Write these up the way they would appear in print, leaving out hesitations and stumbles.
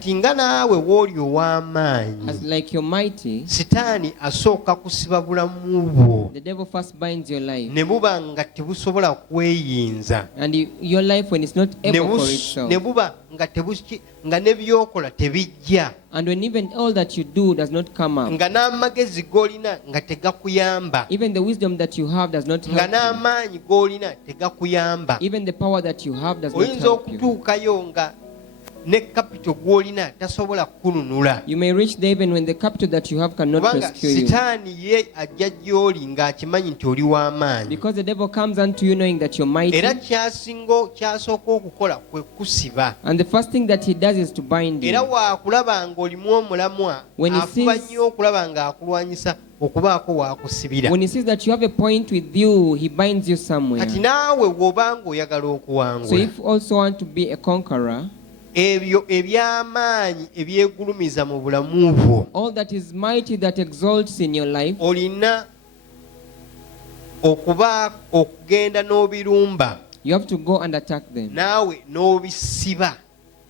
Tinga naawe w'oli ow'amaanyi. As like you're mighty, Sitaani asooka kusiba bulamu bwo. the devil first binds your life. Ne buba nga tebusobola kweyinza. And your life, when it's not able for itself. Ne buba nga ne by'okola tebijja. And when even all that you do does not come up. Nga n'amagezi g'olina nga tegakuyamba. Even the wisdom that you have does not help Nga you. n'amaanyi g'olina tegakuyamba. Even the power that you have does not Oyinza help you. okutuukayo nga ne capital gw'olina tasobola kukununula. You may reach there even when the capital that you have cannot Kubanga rescue you. Sitaani ye ajja gy'oli ng'akimanyi nti oli w'amaanyi. Because the devil comes unto you knowing that you're mighty. Era kyasooka okukola kwe kusiba. And the first thing that he does is to bind Era you. waakulaba ng'olimu omulamwa When he afuba sees- nnyo okulaba ng'akulwanyisa okubaako waakusibira. When he sees that you have a point with you, he binds you somewhere. Kati naawe bw'obanga oyagala So okuwangula, if you also want to be a conqueror, ebyo eby'amaanyi ebyegulumiza mu bulamu bwo, all that is mighty that exalts in your life, olina okugenda n'obirumba you have to go and attack them. naawe n'obisiba.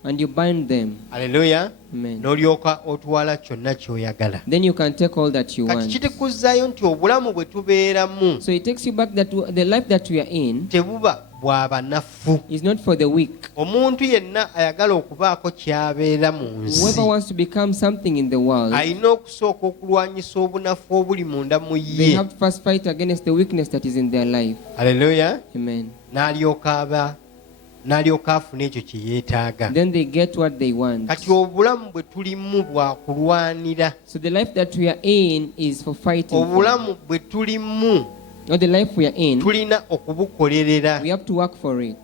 And you bind them. Haleluya. Amen. N'olyoka otwala kyonna ky'oyagala. Then you can take all that you Kati want. kitekuzzaayo nti obulamu bwe tubeeramu So it takes you back that the life that we are in tebuba bwa banafu. is not for the weak. Omuntu yenna ayagala okubaako ky'abeera mu Whoever nsi wants to become something in the world, alina okusooka okulwanyisa obunafu obuli munda mu they ye. have to first fight against the weakness that is in their life. Haleluya. Amen. N'alyoka afuna ekyo kye yeetaaga. Then they get what they want. Kati obulamu bwe tulimu bwa kulwanira. So the life that we are in is for fighting. Obulamu bwe tulimu Or the life we are in, tulina okubukolerera. we have to work for it.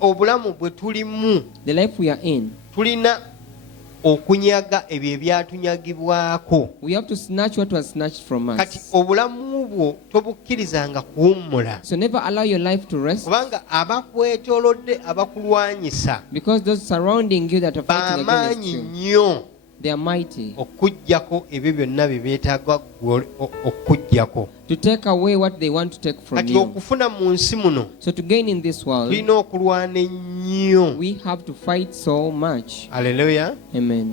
Obulamu bwe tulimu The life we are in, tulina okunyaga ebyo ebyatunyagibwako. we have to snatch what was snatched from Kati us. obulamu bwo tobukkirizanga kuwummula. So never allow your life to rest, Kubanga abakwetoolodde abakulwanyisa because those surrounding you that are fighting against b'amaanyi you, nnyo they are mighty okuggyako ebyo byonna bye beetaaga okuggyako. to take away what they want to take from Kati you. okufuna mu nsi muno So to gain in this world, tulina okulwana ennyo. we have to fight so much. Haleluya. Amen.